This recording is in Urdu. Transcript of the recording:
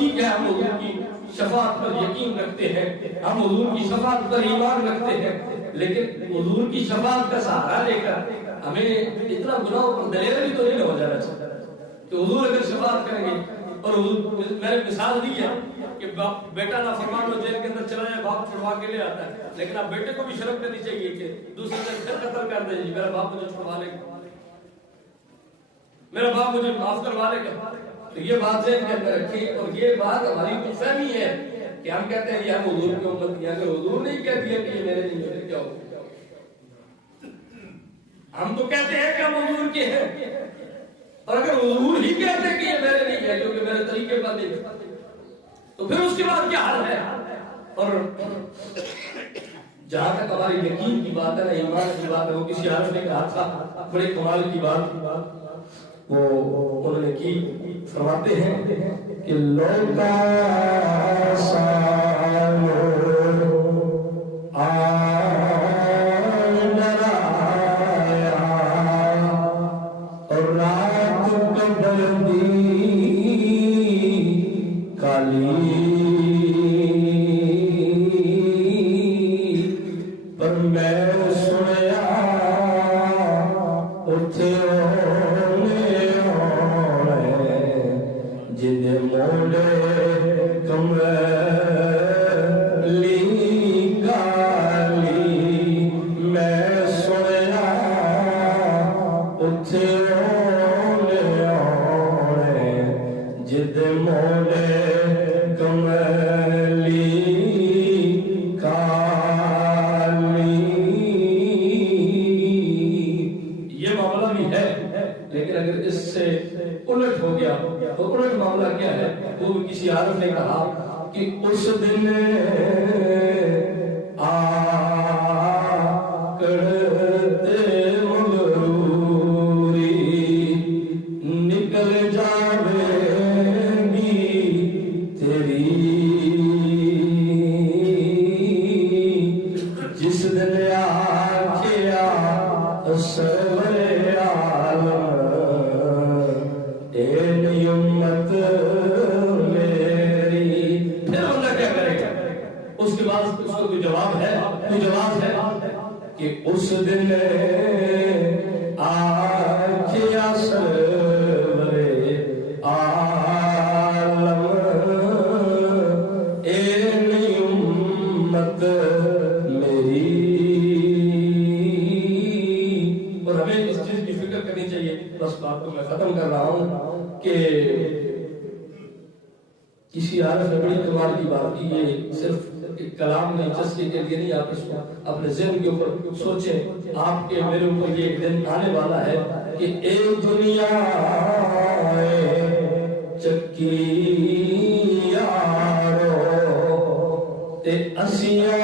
ٹھیک ہے ہم حضور کی شفاعت پر یقین رکھتے ہیں، ہم حضور کی شفاعت پر ایمان رکھتے ہیں، لیکن حضور کی شفاعت کا سہارا لے کر ہمیں اتنا گناہوں پر دلیل بھی تو نہیں ہو جانا چاہیے کہ حضور اگر شفاعت کریں گے اور حضور میں نے مثال دی ہے کہ بیٹا نافرمان ہو جیل کے اندر چلا جائے، باپ چھڑوا کے لے آتا ہے، لیکن اب بیٹے کو بھی شرم کرنی چاہیے کہ دوسرے دن پھر قتل کر دے جی میرا باپ مجھے چھڑوا لے گا، میرا باپ مجھے معاف کروا لے گا۔ تو یہ بات ذہن کے اندر رکھیں، اور یہ بات ہماری غلط فہمی ہے کہ ہم کہتے ہیں یہ ہم حضور کی امت کی، اگر حضور نے کہہ دیا کہ یہ میرے نہیں ہے کیا ہوگا؟ ہم تو کہتے ہیں کہ ہم حضور کے ہیں، اور اگر حضور ہی کہتے ہیں کہ یہ میرے نہیں ہے کیونکہ میرے طریقے پر نہیں، تو پھر اس کے بعد کیا حال ہے؟ اور جہاں تک ہماری یقین کی بات ہے نا، ایمان کی بات ہے، وہ کسی عالم نے کہا تھا بڑے کمال کی بات، وہ انہوں نے کی، فرماتے ہیں کہ لوٹا سالو ڈرایا اور رات قدر دی کالی، پر میں سنیا اتھے جد موڑے کملی کالی، میں سنیا اتھے جد موڑے کملی کالی۔ یہ معاملہ بھی ہے، لیکن اگر اس سے الٹ ہو گیا تو الٹ معاملہ کیا ہے؟ وہ کسی عارف نے کہا کہ اس دن آکڑتے مغروری نکل جاوے گی تیری، جس دن آکھیا سرور عالم تیری امت میری، پھر بندہ کیا کرے گا؟ اس کے بعد اس کو کوئی جواب ہے؟ کوئی جواب ہے کہ اس دن آکھیا سرور عالم تیری امت میری۔ اور ہمیں اس چیز کی فکر کرنی چاہیے، بس بات کو میں ختم کر رہا ہوں کہ کسی عارف نے بڑی کمال کی بات کی، یہ صرف ایک کلام نہیں، چسکے کے لیے نہیں، آپ اس کو اپنے ذہن کے اوپر سوچیں، آپ کے میرے اوپر یہ ایک دن آنے والا ہے کہ ایک دنیا چکی یارو تے اسیاں